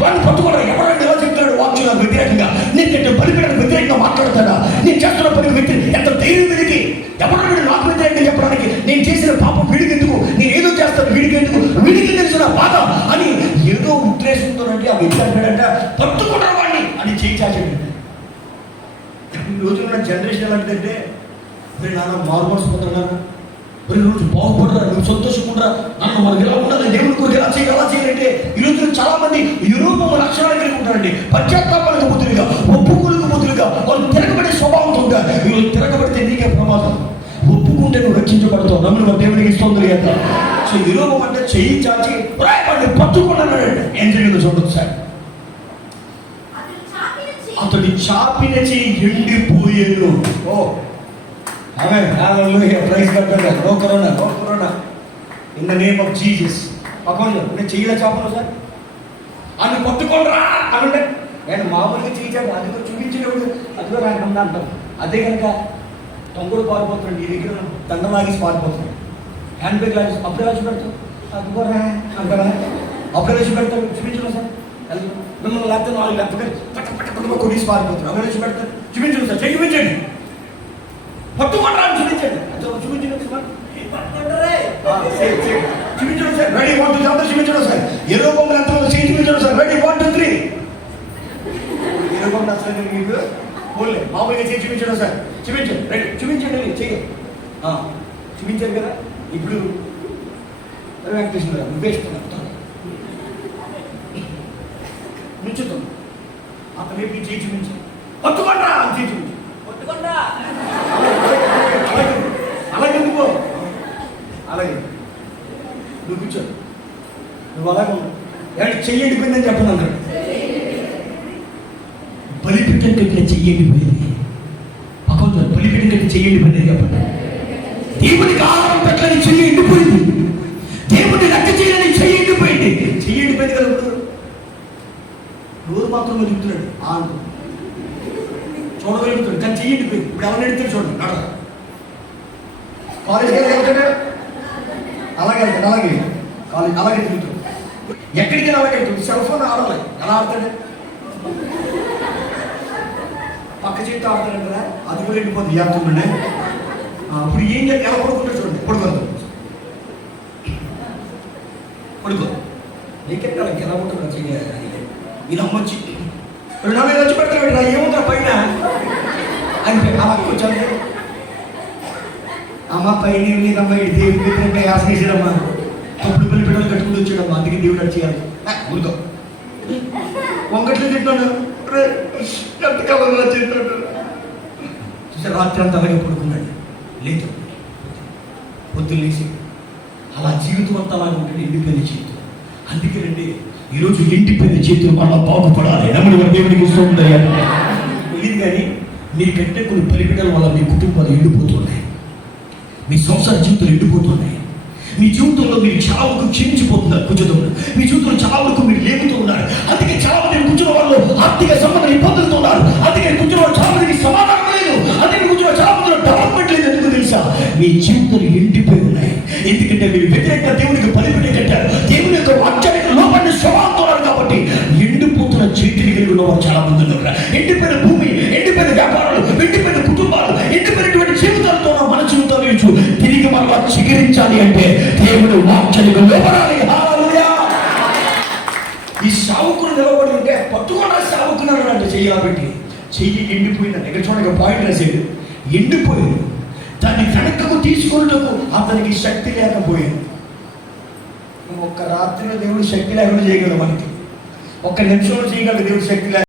వాడిని పట్టుకోవడం ఎవరండి ఎలా చెప్తున్నాడు వాక్యం వ్యతిరేకంగా, నేను బలిపీఠానికి వ్యతిరేకంగా మాట్లాడతాడా, నేను చేస్తున్న పనికి వ్యతిరేక ఎంత ధైర్యం వీడికి, ఎవరు నాకు వ్యతిరేకంగా చెప్పడానికి, నేను చేసిన పాపం వీడికి ఎందుకు, నేను ఏదో చేస్తాను వీడికి ఎందుకు, వీడికి తెలిసిన బాధ అని ఏదో ఉద్దేశంతో ఆ వ్యక్తి అంటాడంట పట్టుకోవడం వాడిని అని చేయించాడు. ఈ రోజున జనరేషన్ ఎలాంటిదంటే, మరి నాన్న మారుమనసుకుంటున్నా, మరి రోజు బాగుపడరా, నువ్వు సంతోషంగా నన్ను మనకి ఎలా ఉండాలి, దేవుని కొరకు ఎలా చేయాలి, ఎలా చేయాలంటే ఈ రోజున చాలా మంది యూరోపం లక్షణాలు కలిగి ఉంటారండి. పశ్చాత్తాపాలకు బుద్ధులుగా, ఒప్పుకోలకు బుద్ధులుగా వాళ్ళు తిరగబడే స్వభావంతో ఉంటారు. ఈరోజు తిరగబడితే నీకే ప్రమాదం. ఒప్పుకుంటే నువ్వు రక్షించబడతావు, నమ్మును దేవునికి ఇస్తుంది కదా. సో యూరోపం అంటే చెయ్యి చాచి వాడిని పట్టుకున్నాడు. ఏం జరిగిందో చూడొచ్చు సార్. అతడి చాపిన చెయ్యి ఎండిపోయేను. ఓ ఆమె ప్రైజ్ కట్టాడు. No corona, no corona, in the name of Jesus. పక్కన నేను చెయ్యిలో చాపను సార్ అని పట్టుకోండిరా అనంటే నేను మామూలుగా చేయించాడు. అది కూడా చూపించినప్పుడు అది కూడా రాకుండా అంటాం. అదే కనుక తొంగుడు పారిపోతున్నాడు, నీ దగ్గర దండం లాగేసి పారిపోతున్నాడు, హ్యాండ్ బ్యాగ్ లాగేసి అప్పుడే వచ్చి పెడతాం. అది కూడా అంటారా అప్పుడే వచ్చి పెడతాడు. చూపించడం సార్ మిమ్మల్ని లేకపోతే 4 లేకపోతే పట్ట పట్ట పట్టుకో కొట్టేసి పారిపోతారు. అప్పుడే వచ్చి పెడతారు. చూపించండి సార్, చూపించండి, పట్టుకుంటారా అని చూపించండి. చూపించండి చూపించడం సార్. రెడీ 1 2 3 చూపించడం సార్. ఏ రూపంలో ఎంత చేయి చూపించడం సార్. రెడీ 1 2 3. ఏ రూపంలో అసలు మీకు పోలే మామూలుగా చేయి చూపించడం సార్. చూపించండి, రెడీ చూపించండి, చెయ్యి చూపించారు కదా. ఇప్పుడు వెంకటేశ్వర గారు నువ్వేస్తున్నాను నుంచుతాం. అతను ఏపీ చేయి చూపించాను. పట్టుకుంటా అని చేయి చూపించు. పట్టుకుంటా అలాగే నువ్వు అలాగే నువ్వు కూర్చో, నువ్వు అలాగే ఉన్నావు. చెయ్యి ఎండిపోయిందని చెప్పను అన్నాడు. బలిపీఠం కట్టిన చెయ్యి ఎండిపోయింది. పక్కన బలిపీఠం కట్టి చెయ్యి ఎండిపోయిందని చెప్పండి. దేవునికి ఆహారం పెట్టని చెయ్యి ఎండిపోయింది. దేవుడిని లెక్క చేయని చెయ్యి ఎండిపోయింది. చెయ్యి ఎండిపోయింది కదా. ఇప్పుడు నోరు మాత్రం ఎదుగుతున్నాడు, చూడగలుగుతాడు కానీ చెయ్యి ఎండిపోయింది. ఇప్పుడు ఎవరు ఎడుతాడు చూడండి. నడరా కాలేజ్కి వెళ్తాడు, అలాగే వెళ్తాడు, అలాగే కాలేజ్ అలాగే తిరుగుతాడు. ఎక్కడికి అలాగే వెళ్తాడు. సెల్ ఫోన్ ఆడాలి, ఎలా ఆడతాడు? పక్క చేతితో ఆడతాడు కదా, అది కూడా ఎండిపోతుంది. యాత్రుండే ఇప్పుడు ఏం చేయాలి? ఎలా పడుకుంటాడు చూడండి. పడుకోదు, పడుకో. నీకెక్కడ ఎలా ఉంటుంది చెయ్యాలి? ఇది అమ్మొచ్చి నా మీద వచ్చి పెడతాడు. ఏముందా పైన అని అలా కూర్చోండి. అమ్మ పైన ఏం లేదమ్మా, దేవుడి వ్యతిరేకంగా యాసనేసాడమ్మా, తప్పుడు బలిపీఠాలు కట్టుకుంటూ వచ్చాడమ్మా, అందుకే దేవుడు అది చేయాలి. ఊరుకో, వంకట్లు తింటాడు, ఎంతకాలంలో తింటాడు. రాత్రి అంతా అలాగే పడుకున్నాడు, లేదు పొద్దున్న లేచి అలా జీవితం అంతా అలాగే ఉంటుంది, ఎండిపోయిన జీవితం. అందుకేనండి ఈరోజు ఎండిపోయిన జీవితం మళ్ళీ బాగుపడాలి. నమ్మని దేవుడికి ఇష్టం తెలియదు కానీ మీకంటే కొన్ని పరిగణల వల్ల మీ కుటుంబాలు ఎండిపోతున్నాయి, మీ సంసార జీవితాలు ఎండిపోతున్నాయి. మీ జీవితంలో మీరు చావుకు క్షీణించిపోతున్నారు, కూర్చుతున్నారు. మీ జీవితంలో చావుకు మీరు లేపుతూ ఉన్నారు. అందుకే చాలా మంది కూర్చున్న వాళ్ళు ఆర్థిక సంబంధం ఇబ్బందులతో ఉన్నారు. అందుకే కూర్చున్న వాళ్ళు చాలా మందికి సమాధానం లేదు. అందుకే కూర్చున్న చాలా మందిలో డెవలప్మెంట్ లేదు. ఎందుకు తెలుసా? మీ జీవితాలు ఎండిపోయి ఉన్నాయి. ఎందుకంటే మీరు వ్యతిరేకంగా దేవునికి బలిపెట్టే కట్టారు, దేవుని యొక్క వాక్యానికి లోపల స్వభావంతో ఉన్నారు. కాబట్టి ఎండిపోతున్న చేతిని కలిగి ఉన్న వారు చాలా మంది ఉన్నారు. ఎండిపోయిన భూమి, ఎండిపోయిన వ్యాపారాలు, ఎండిపోయిన కుటుంబాలు, ఎండిపోయినటువంటి జీవితాలతో మన జీవితాలు తిరిగి మనం చిగురించాలి అంటే దేవుడు వాక్యానికి లోపడాలి. హల్లెలూయా. ఈ సావుకులు నిలబడి ఉంటే పట్టుకుండా సావుకున్నాడు అంటే చెయ్యాబట్టి చెయ్యి ఎండిపోయిందంటే ఇక్కడ చూడక పాయింట్ రాసేది ఎండిపోయింది. దాన్ని వెనకకు తీసుకున్నటకు అతనికి శక్తి లేకపోయింది. ఒక్క రాత్రిలో దేవుడు శక్తి లేకుండా చేయగలడు, మనకి ఒక్క నిమిషంలో చేయగలడు దేవుడు శక్తి లేక.